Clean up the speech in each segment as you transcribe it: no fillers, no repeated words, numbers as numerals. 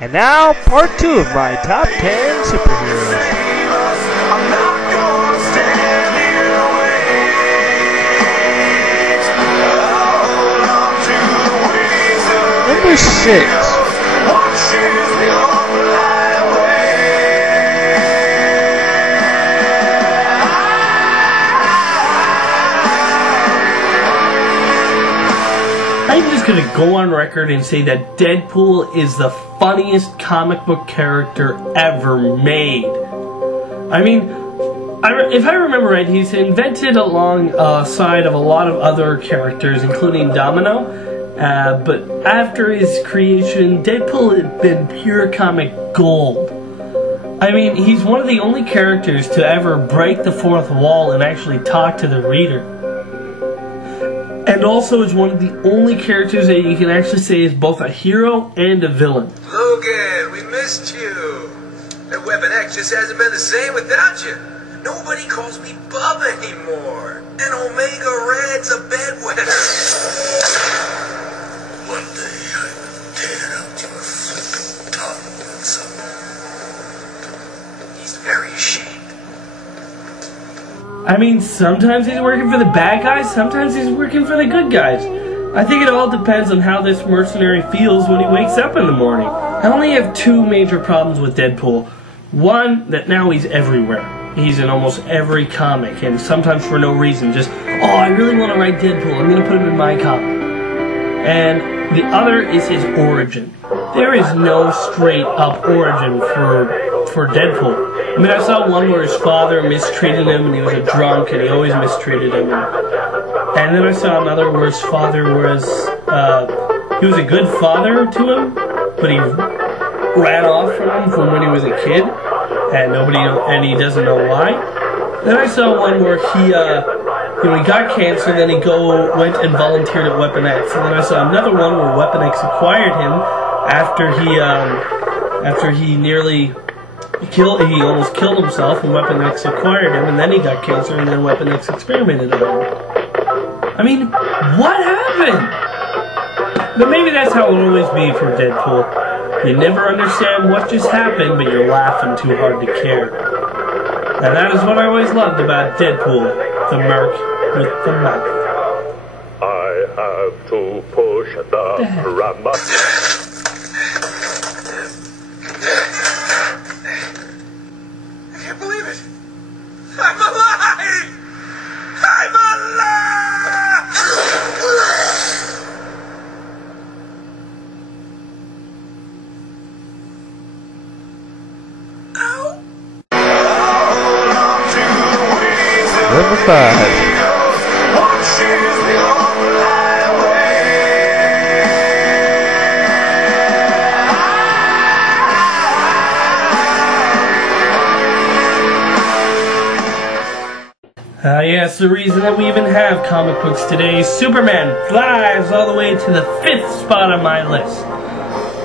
And now, part 2 of my top 10 superheroes. Number 6. I'm just going to go on record and say that Deadpool is the funniest comic book character ever made. I mean, if I remember right, he's invented alongside of a lot of other characters, including Domino. But after his creation, Deadpool had been pure comic gold. I mean, he's one of the only characters to ever break the fourth wall and actually talk to the reader. And also is one of the only characters that you can actually say is both a hero and a villain. Logan, we missed you. That Weapon X just hasn't been the same without you. Nobody calls me Bub anymore. And Omega Red's a bedwetter. One day I will tear out your flipping tongue, son. He's very ashamed. I mean, sometimes he's working for the bad guys, sometimes he's working for the good guys. I think it all depends on how this mercenary feels when he wakes up in the morning. I only have two major problems with Deadpool. One, that now he's everywhere. He's in almost every comic, and sometimes for no reason. Just, oh, I really want to write Deadpool, I'm going to put him in my comic. And the other is his origin. There is no straight-up origin for Deadpool. I mean, I saw one where his father mistreated him and he was a drunk and he always mistreated him. And then I saw another where his father was, he was a good father to him, but he ran off from him from when he was a kid, and he doesn't know why. Then I saw one where he got cancer, then he went and volunteered at Weapon X. And then I saw another one where Weapon X acquired him after he almost killed himself, and Weapon X acquired him, and then he got cancer, and then Weapon X experimented on him. I mean, what happened? But maybe that's how it will always be for Deadpool. You never understand what just happened, but you're laughing too hard to care. And that is what I always loved about Deadpool, the merc with the mouth. I have to push the ramp. I'm alive! I'm alive! Ow! Number 5. Yes, the reason that we even have comic books today. Superman flies all the way to the 5th spot on my list.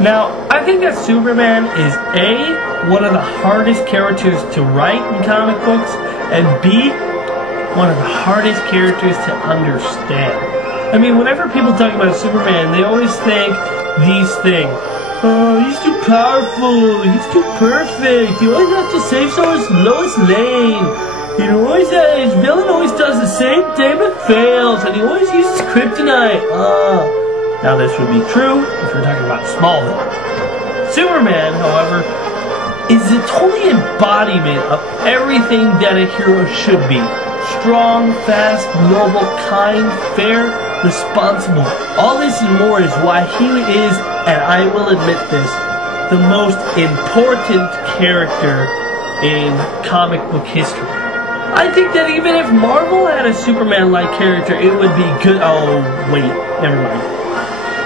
Now, I think that Superman is A, one of the hardest characters to write in comic books, and B, one of the hardest characters to understand. I mean, whenever people talk about Superman, they always think these things. Oh, he's too powerful, he's too perfect, he always has to save someone's Lois Lane. His villain always does the same thing but fails, and he always uses kryptonite. Now this would be true if we're talking about Smallville. Superman, however, is the total embodiment of everything that a hero should be. Strong, fast, noble, kind, fair, responsible. All this and more is why he is, and I will admit this, the most important character in comic book history. I think that even if Marvel had a Superman-like character, it would be good. Oh, wait, never mind.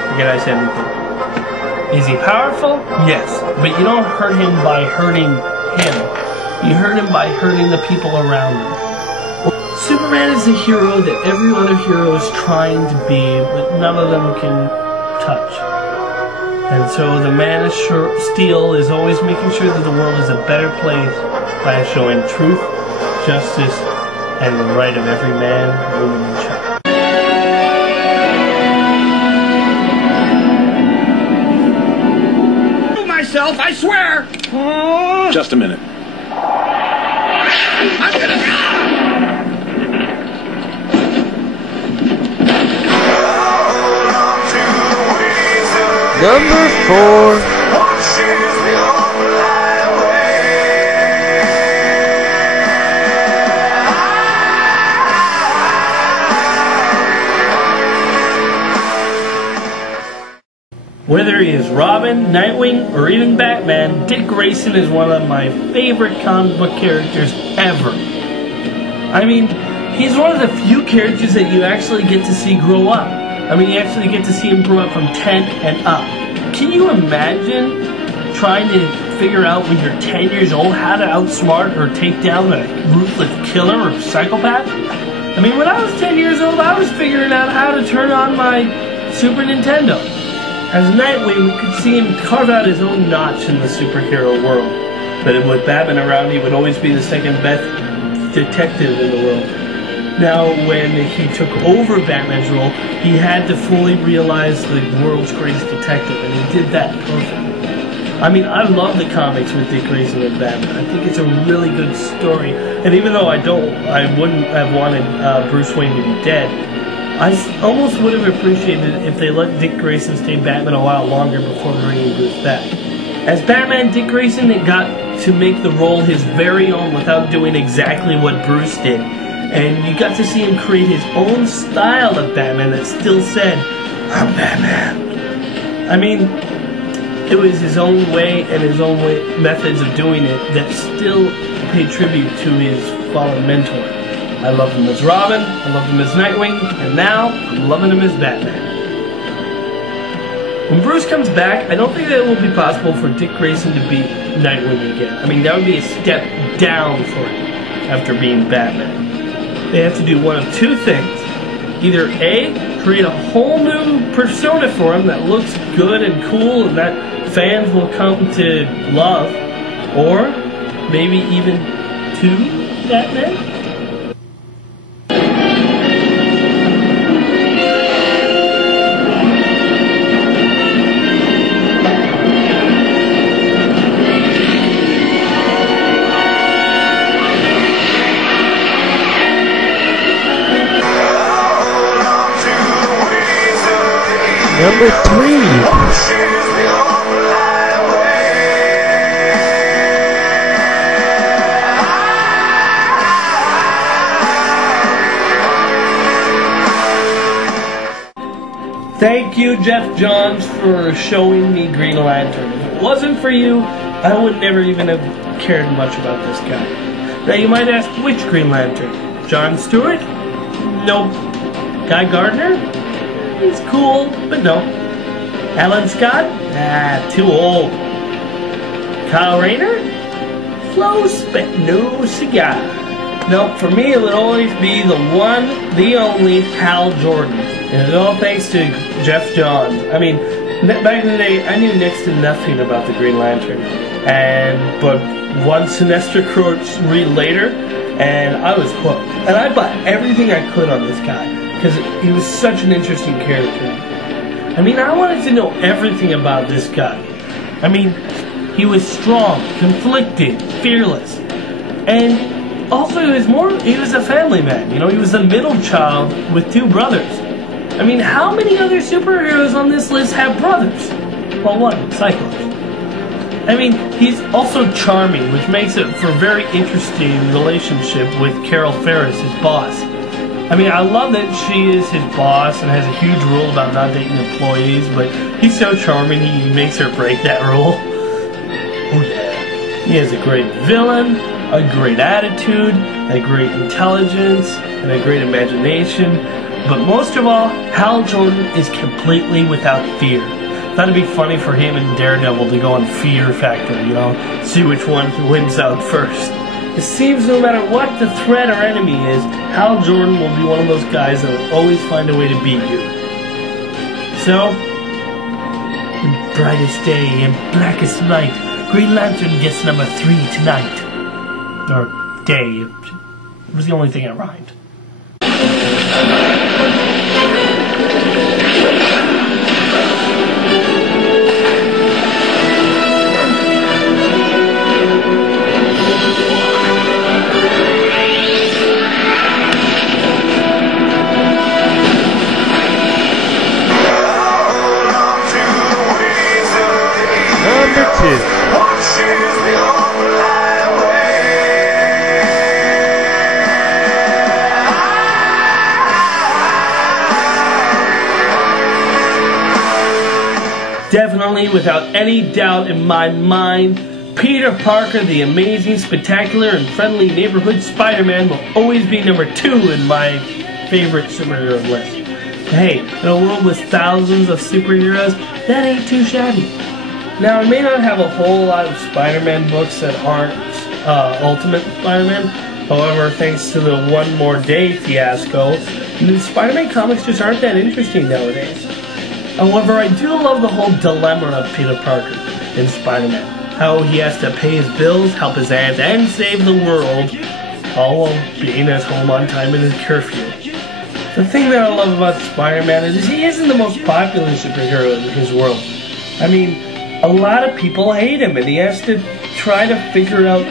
Forget I said anything. Is he powerful? Yes, but you don't hurt him by hurting him. You hurt him by hurting the people around him. Superman is the hero that every other hero is trying to be, but none of them can touch. And so the Man of Steel is always making sure that the world is a better place by showing truth, justice, and the right of every man, woman, and child. myself, I swear! Just a minute. I'm gonna... Number 4. Whether he is Robin, Nightwing, or even Batman, Dick Grayson is one of my favorite comic book characters ever. I mean, he's one of the few characters that you actually get to see grow up. I mean, you actually get to see him grow up from 10 and up. Can you imagine trying to figure out when you're 10 years old how to outsmart or take down a ruthless killer or psychopath? I mean, when I was 10 years old, I was figuring out how to turn on my Super Nintendo. As Nightwing, we could see him carve out his own notch in the superhero world. But with Batman around, he would always be the second best detective in the world. Now, when he took over Batman's role, he had to fully realize the world's greatest detective, and he did that perfectly. I mean, I love the comics with Dick Grayson and Batman. I think it's a really good story. And even though I wouldn't have wanted Bruce Wayne to be dead, I almost would have appreciated it if they let Dick Grayson stay Batman a while longer before bringing Bruce back. As Batman, Dick Grayson got to make the role his very own without doing exactly what Bruce did. And you got to see him create his own style of Batman that still said, "I'm Batman." I mean, it was his own way and his own methods of doing it that still paid tribute to his fallen mentor. I loved him as Robin, I loved him as Nightwing, and now I'm loving him as Batman. When Bruce comes back, I don't think that it will be possible for Dick Grayson to be Nightwing again. I mean, that would be a step down for him after being Batman. They have to do one of two things. Either A, create a whole new persona for him that looks good and cool and that fans will come to love, or maybe even two Batman? Number 3. Thank you, Jeff Johns, for showing me Green Lantern. If it wasn't for you, I would never even have cared much about this guy. Now you might ask, which Green Lantern? John Stewart? Nope. Guy Gardner? He's cool, but no. Alan Scott? Too old. Kyle Rayner? Close, but no cigar. Nope, for me it would always be the one, the only Hal Jordan. And it's all thanks to Jeff Johns. I mean, back in the day, I knew next to nothing about the Green Lantern. But one Sinestro Corps read later, and I was hooked. And I bought everything I could on this guy, because he was such an interesting character. I mean, I wanted to know everything about this guy. I mean, he was strong, conflicted, fearless, and also he was a family man. You know, he was the middle child with 2 brothers. I mean, how many other superheroes on this list have brothers? Well, one, Cyclops. I mean, he's also charming, which makes it for a very interesting relationship with Carol Ferris, his boss. I mean, I love that she is his boss and has a huge rule about not dating employees, but he's so charming he makes her break that rule. Oh yeah. He has a great villain, a great attitude, a great intelligence, and a great imagination. But most of all, Hal Jordan is completely without fear. Thought it'd be funny for him and Daredevil to go on Fear Factor, you know, see which one wins out first. It seems no matter what the threat or enemy is, Hal Jordan will be one of those guys that will always find a way to beat you. So, in brightest day and blackest night, Green Lantern gets number 3 tonight. Or day. It was the only thing that rhymed. number 2. Definitely, without any doubt in my mind, Peter Parker, the amazing, spectacular, and friendly neighborhood Spider-Man will always be number 2 in my favorite superhero list. Hey, in a world with thousands of superheroes, that ain't too shabby. Now, I may not have a whole lot of Spider-Man books that aren't Ultimate Spider-Man. However, thanks to the One More Day fiasco, the Spider-Man comics just aren't that interesting nowadays. However, I do love the whole dilemma of Peter Parker in Spider-Man. How he has to pay his bills, help his aunt, and save the world, all while being at home on time in his curfew. The thing that I love about Spider-Man is he isn't the most popular superhero in his world. I mean, a lot of people hate him, and he has to try to figure out,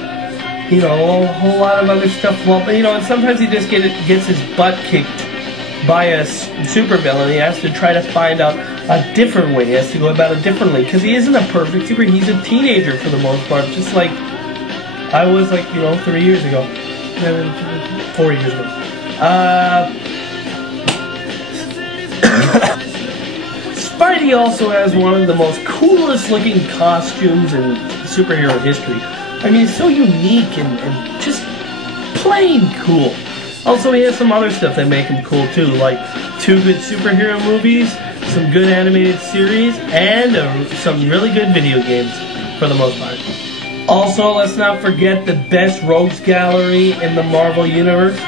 you know, a whole lot of other stuff. Well, you know, and sometimes he just gets his butt kicked by a supervillain. He has to try to find out a different way. He has to go about it differently, because he isn't a perfect superhero. He's a teenager for the most part, just like I was, like, you know, 3 years ago. 4 years ago. Spidey also has one of the most coolest looking costumes in superhero history. I mean, it's so unique and just plain cool. Also, he has some other stuff that make him cool too, like 2 good superhero movies, some good animated series, and some really good video games, for the most part. Also, let's not forget the best rogues gallery in the Marvel Universe.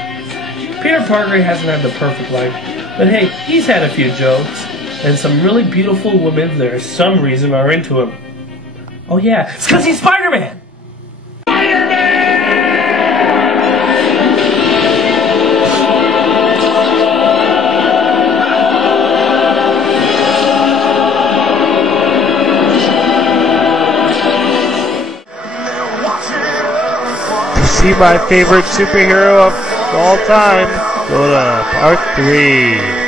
Peter Parker hasn't had the perfect life, but hey, he's had a few jokes, and some really beautiful women that for some reason are into him. Oh yeah, it's because he's Spider-Man! See my favorite superhero of all time, go to part 3.